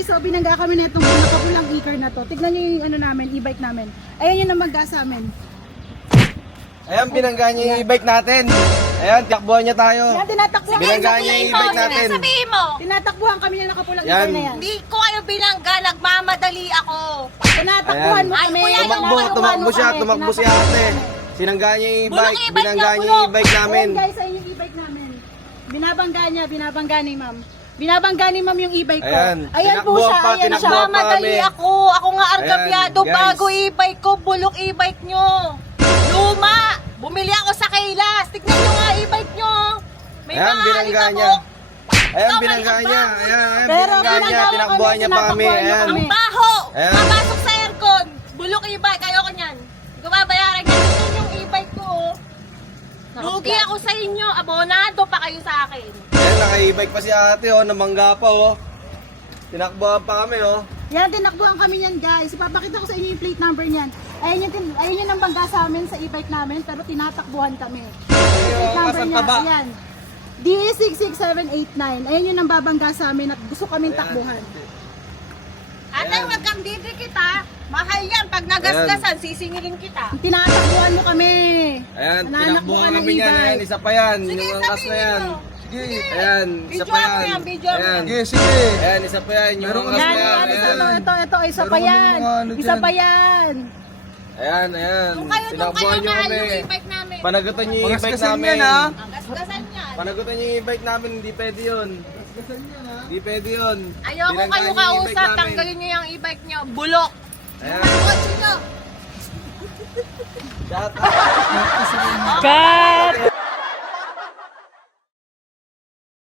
guys, so binangga kami na itong nakapulang iker na to. Tignan nyo yung ano namin, e-bike namin. Ayan yung namangga sa amin. Ayan, binangga niya yung e-bike natin. Ayan, takbuhan niya tayo. Yan, tinatakbuhan. Binangga niya yung e-bike natin. Sabihin mo. Tinatakbuhan kami na nakapulang Yan. iker na yan. Hindi ko kayo binangga, nagmamadali ako. Tinatakbuhan mo Ay, kami. kuya, Tumakbo siya, tumakbo si ate. Sinangga niya yung e-bike, binangga niya yung e-bike namin. Ayan guys, ayun yung e-bike namin. Binabangga ni ma'am. Binabangga ni ma'am yung e-bike ko. Ayan, po siya, tinakbuhan pa, ayan siya. tinakbuhan pa. Nagmamadali ako. Ako nga argabyado, Ayan, guys. bago e-bike ko, bulok e-bike nyo. Luma. Bumili ako sa Kailas. Tignan nyo nga e-bike nyo. May Ayan, mga binangga alikabok. niya. Ayan, Ikaw, binangga may niya. abang. Ayan, Pero binangga niya, binangga tinakbuhan kami, niya pa kami. tinatakbuhan niya Ayan. kami. Ang baho. Ayan. Papasok sa aircon. Bulok e-bike. Ayoko nyan. Hindi ko babayaran yan. Tignan yung e-bike ko. oh. Lugi ako sa inyo. Abonado pa kayo sa akin. Ayan, naka-e-bike pa si ate, oh, namangga pa, oh. Tinakbuhan pa kami, oh. Yan, tinakbuhan kami yan guys. Ipapakita ko sa inyo yung plate number niyan. Ayun yung nambangga sa amin sa e-bike namin, pero tinatakbuhan kami. Plate number niya, ayan. DE66789. Ayun yung nambabangga sa amin at gusto kaming takbuhan. Ate, wag kang didikit ha. Mahal yan. Pag nagasgasan, sisingilin kita. Tinatakbuhan mo kami. Ayan, Nananakbo tinakbuhan ka ng kami yan. Ayan, e-bike. isa pa yan. Sige, Yung angkas na sabihin yan. mo. Sige. Ayan, isa Video pa mo yan. yan, video mo. Ayan. Sige, sige. Ayan, isa pa yan. Yung Meron angkas Yan, na yan. yan, Ayan. ito, isa pa Meron yan. kaming mga ano Isa dyan. pa yan. Ayan, ayan. Kung kayo doon kayo Tinakbuhan nyo mahal kami. yung e-bike namin. Panagutan nyo yung e-bike Pagasgasan namin. yan, ha? Ang gasgasan yan. Panagutan nyo yung e-bike namin. Hindi pwede yun. Hindi pwede yun. Ayoko Binanggaan kayo nyo yung e-bike kausap. namin. Tanggalin nyo yung e-bike nyo. Bulok. Ayan. Kotse nyo. Shout out. Cut!